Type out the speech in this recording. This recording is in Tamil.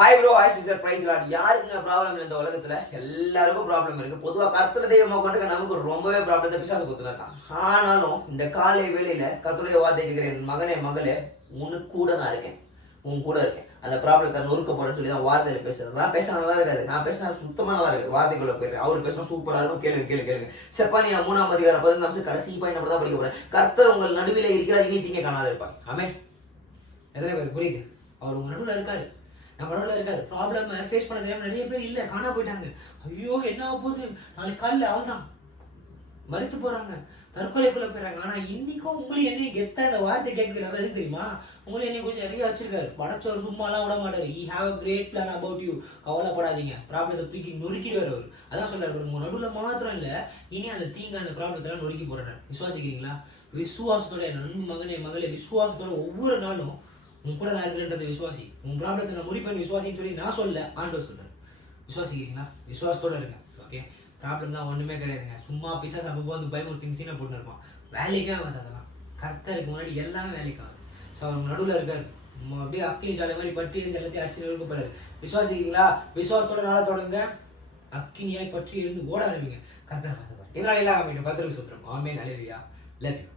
Hi bro, hi sister, praise Lord. யாருக்குங்க ப்ராப்ளம் இல்லை இந்த உலகத்துல? எல்லாருக்கும் ப்ராப்ளம் இருக்கு. பொதுவா கர்த்தர் தெய்வமா கொண்டு நமக்கு ரொம்பவே ப்ராப்ளத்தை பிசாசு கொடுத்துருக்கான். ஆனாலும் இந்த காலை வேளையில கர்த்தருடைய வார்த்தை கேட்கிறேன், மகனே மகளே, உனக்கு கூட நான் இருக்கேன், உன் கூட இருக்கேன். அந்த ப்ராப்ளத்தை நொறுக்க போறேன்னு சொல்லி தான் வார்த்தையில பேசுறது. நான் பேச நல்லா இருக்காது, நான் பேசினா சுத்தமா நல்லா இருக்குது. வார்த்தைக்குள்ள போயிருக்கேன். அவர் பேசினா சூப்பரா இருக்கும். கேளுங்க. செப்பனியா 3ஆம் அதிகாரம் 15 கடைசி பாயிண்ட் தான் படிக்க போறேன். கர்த்தர் உங்கள் நடுவில் இருக்கிறார், இனி தீங்க காணாத இருப்பார். ஆமென். எத்தனை பேர் புரியுது? அவர் உங்க நடுவில் இருக்காரு, நம்ம நடுவில் இருக்காரு. ப்ராப்ளம் ஃபேஸ் பண்ண தெரியாம நிறைய பேர் இல்லை, காணா போயிட்டாங்க. ஐயோ என்ன ஆக போகுது, நாளைக்கு காலையில் அவள்தான் மறுத்து போறாங்க, தற்கொலைக்குள்ள போயிடறாங்க. ஆனா இன்னைக்கும் உங்களை என்னையும் கெத்தா இந்த வார்த்தை கேட்கிறாரு. எது தெரியுமா? உங்களை என்னை கொஞ்சம் நிறைய வச்சிருக்காரு. படைச்சவர் சும்மாலாம் விட மாட்டாரு. I have a great plan about you. கவலைப்படாதீங்க, ப்ராப்ளத்தை தூக்கி நொறுக்கிடுவார் அவர். அதான் சொல்றாரு, உங்க நடுவில் மாத்திரம் இல்ல, இனி அந்த தீங்கான ப்ராப்ளத்தெல்லாம் நொறுக்கி போறாரு. விசுவாசிக்கிறீங்களா? விசுவாசத்தோட நண்பு மகனே மகளே, விசுவாசத்தோட ஒவ்வொரு நாளும் உன் கூட நான் இருக்கிறேன்றதை விசுவாசி. உன் ப்ராப்ளத்தை நான் முறிப்பேன் விசுவாசின்னு சொல்லி நான் சொல்ல, ஆண்டவர் சொல்றாரு. விசுவாசிக்கிறீங்களா? விசுவாசத்தோட இருங்க. ஓகே, ப்ராப்ளம்லாம் ஒண்ணுமே கிடையாதுங்க. சும்மா பிசாசு அப்பப்போ வந்து பயமுறுத்தி சீனை போட்டு இருப்பான். வேலைக்கே வந்து அதெல்லாம் கர்த்தருக்கு முன்னாடி எல்லாமே வேலைக்கு ஆகுது. ஸோ அவர் நடுவில் இருக்காரு. அப்படியே அக்கினி ஜாலை மாதிரி பற்றி இருந்து எல்லாத்தையும் அடிச்சு நெருக்கப்படுறாரு. விசுவாசிக்கிறீங்களா? விசுவாசத்தோட நாள தொடங்க, அக்கினியாய் பற்றி இருந்து ஓட ஆரம்பிங்க. கர்த்தரை பார்த்துப்பார். இதனால எல்லாம் கர்த்தருக்கு சுத்திரம். ஆமென். அல்லேலூயா. Love you.